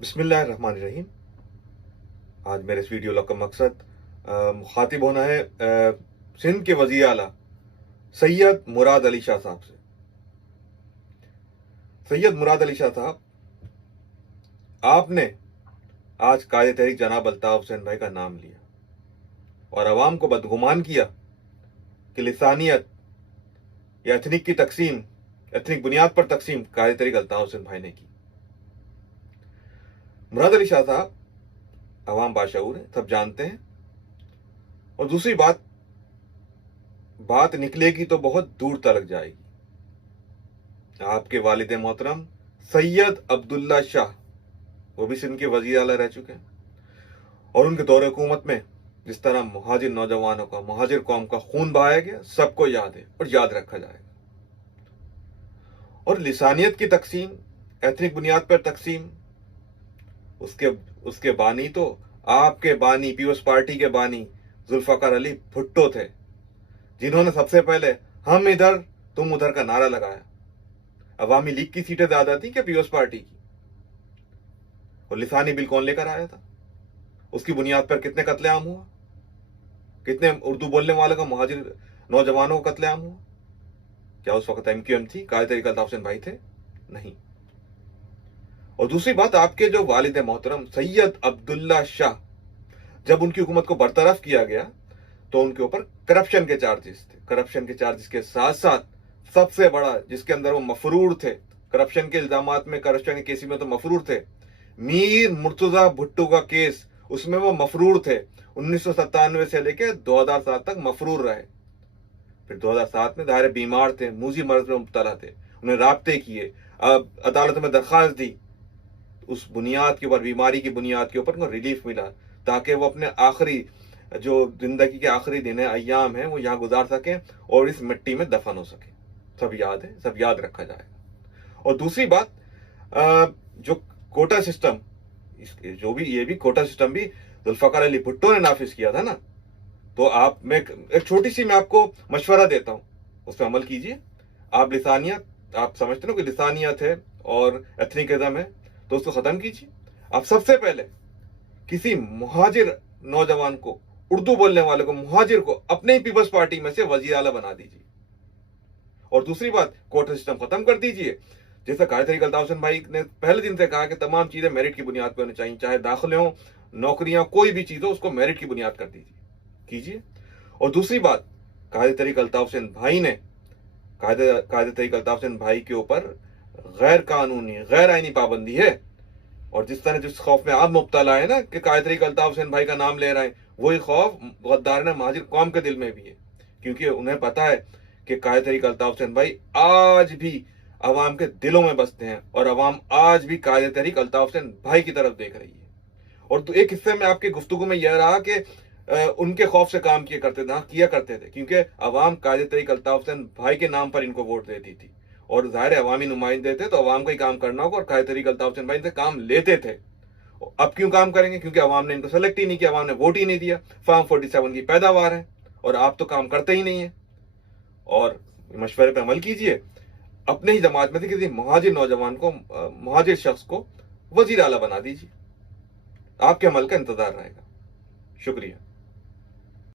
बिस्मिल्लाहिर्रहमानिर्रहीम। आज मेरे इस वीडियो का मकसद मुखातिब होना है सिंध के वज़ीर आला सैयद मुराद अली शाह साहब से। सैयद मुराद अली शाह साहब, आपने आज कायदे तहरीक जनाब अल्ताफ हुसैन भाई का नाम लिया और अवाम को बदगुमान किया कि लिसानियत या एथनिक की तकसीम, एथनिक बुनियाद पर तकसीम कायदे तहरीक अल्ताफ हुसैन भाई ने की। मुराद अली शाह साहब अवाम बाशऊर है, सब जानते हैं। और दूसरी बात निकलेगी तो बहुत दूर तक जाएगी। आपके वालिद मोहतरम सैयद अब्दुल्ला शाह, वो भी सिंध के वजीर आला रह चुके हैं, और उनके दौरे हुकूमत में जिस तरह मुहाजिर नौजवानों का, मुहाजिर कौम का खून बहाया गया, सबको याद है और याद रखा जाएगा। और लिसानियत की तकसीम, एथनिक बुनियाद पर तकसीम, उसके बानी तो आपके बानी, पीपल्स पार्टी के बानी जुल्फकार अली भुट्टो थे, जिन्होंने सबसे पहले हम इधर तुम उधर का नारा लगाया। अवामी लीग की सीटें ज्यादा थी क्या पीपल्स पार्टी की? और लिसानी बिल कौन लेकर आया था? उसकी बुनियाद पर कितने कत्लेआम हुआ? कितने उर्दू बोलने वाले का, मुहाजिर नौजवानों का कत्लेआम हुआ? क्या उस वक्त एमक्यूएम थी? कायदे तहरीक अल्ताफ हुसैन भाई थे? नहीं। और दूसरी बात, आपके जो वालिद मोहतरम सैयद अब्दुल्ला शाह, जब उनकी हुकूमत को बरतरफ किया गया तो उनके ऊपर करप्शन के चार्जेस थे। करप्शन के चार्जेस के साथ साथ सबसे बड़ा, जिसके अंदर वो मफरूर थे, करप्शन के इल्जामात में, करप्शन के केस में तो मफरूर थे, मीर मुर्तजा भुट्टो का केस, उसमें वो मफरूर थे। 1997 से लेकर 2007 तक मफरूर रहे। फिर 2007 में दायरे बीमार थे, मूजी मर्ज में मुब्तला थे, उन्हें राब्ते किए, अब अदालत में दरखास्त दी, उस बुनियाद के ऊपर, बीमारी की बुनियाद के ऊपर उनको रिलीफ मिला, ताकि वो अपने आखिरी जो जिंदगी के आखिरी दिन है, अय्याम है, वो यहाँ गुजार सके और इस मिट्टी में दफन हो सके। सब याद है, सब याद रखा जाएगा। और दूसरी बात, जो कोटा सिस्टम, जो भी, ये भी कोटा सिस्टम भी जुल्फकार अली भुट्टो ने नाफिज किया था ना, तो मैं एक छोटी सी मैं आपको मशवरा देता हूं, उस पर अमल कीजिए। आप लिसानियत, आप समझते हो कि लिसानियत है और एथनिकिज्म है, तो उसको खत्म कीजिए। आप सबसे पहले किसी मुहाजिर नौजवान को, उर्दू बोलने वाले को, मुहाजिर को अपने ही पीपल्स पार्टी में से वजीर आला बना दीजिए। और दूसरी बात, कोटा सिस्टम खत्म कर दीजिए। जैसा कायदे तहरीक अल्ताफ हुसैन भाई ने पहले दिन से कहा कि तमाम चीजें मेरिट की बुनियाद पर होनी चाहिए, चाहे दाखिले हो, नौकरियां, कोई भी चीज हो, उसको मेरिट की बुनियाद कर दीजिए, कीजिए। और दूसरी बात, कायदे तहरीक अल्ताफ हुसैन भाई ने, कायदे तहरीक अल्ताफ हुसैन भाई के ऊपर गैर कानूनी, गैर आईनी पाबंदी है। और जिस तरह जिस खौफ में आप मुब्तला है ना कि कायदे तहरीक अल्ताफ हुसैन भाई का नाम ले रहे हैं, वही खौफ गद्दार महाजिर कौम के दिल में भी है, क्योंकि उन्हें पता है कि कायदे तहरीक अल्ताफ हुसैन भाई आज भी अवाम के दिलों में बसते हैं और अवाम आज भी कायदे तहरीक अल्ताफ हुसैन भाई की तरफ देख रही है। और तो एक हिस्से में आपके गुफ्तगू में यह रहा कि उनके खौफ से काम किया करते थे, क्योंकि अवाम कायदे तहरीक अल्ताफ हुसैन भाई के नाम पर इनको वोट देती थी, और जाहिर अवामी नुमाइंदे थे तो अवाम को ही काम करना होगा, और कायदे तहरीक अल्ताफ हुसैन भाई से काम लेते थे। अब क्यों काम करेंगे? क्योंकि अवाम ने इनको सेलेक्ट ही नहीं किया, अवाम ने वोट ही नहीं दिया। फार्म 47 की पैदावार है और आप तो काम करते ही नहीं है। और मशवरे पर अमल कीजिए, अपने ही जमात में से किसी मुहाजिर नौजवान को, मुहाजिर शख्स को वजीर आला बना दीजिए। आपके अमल का इंतजार रहेगा। शुक्रिया।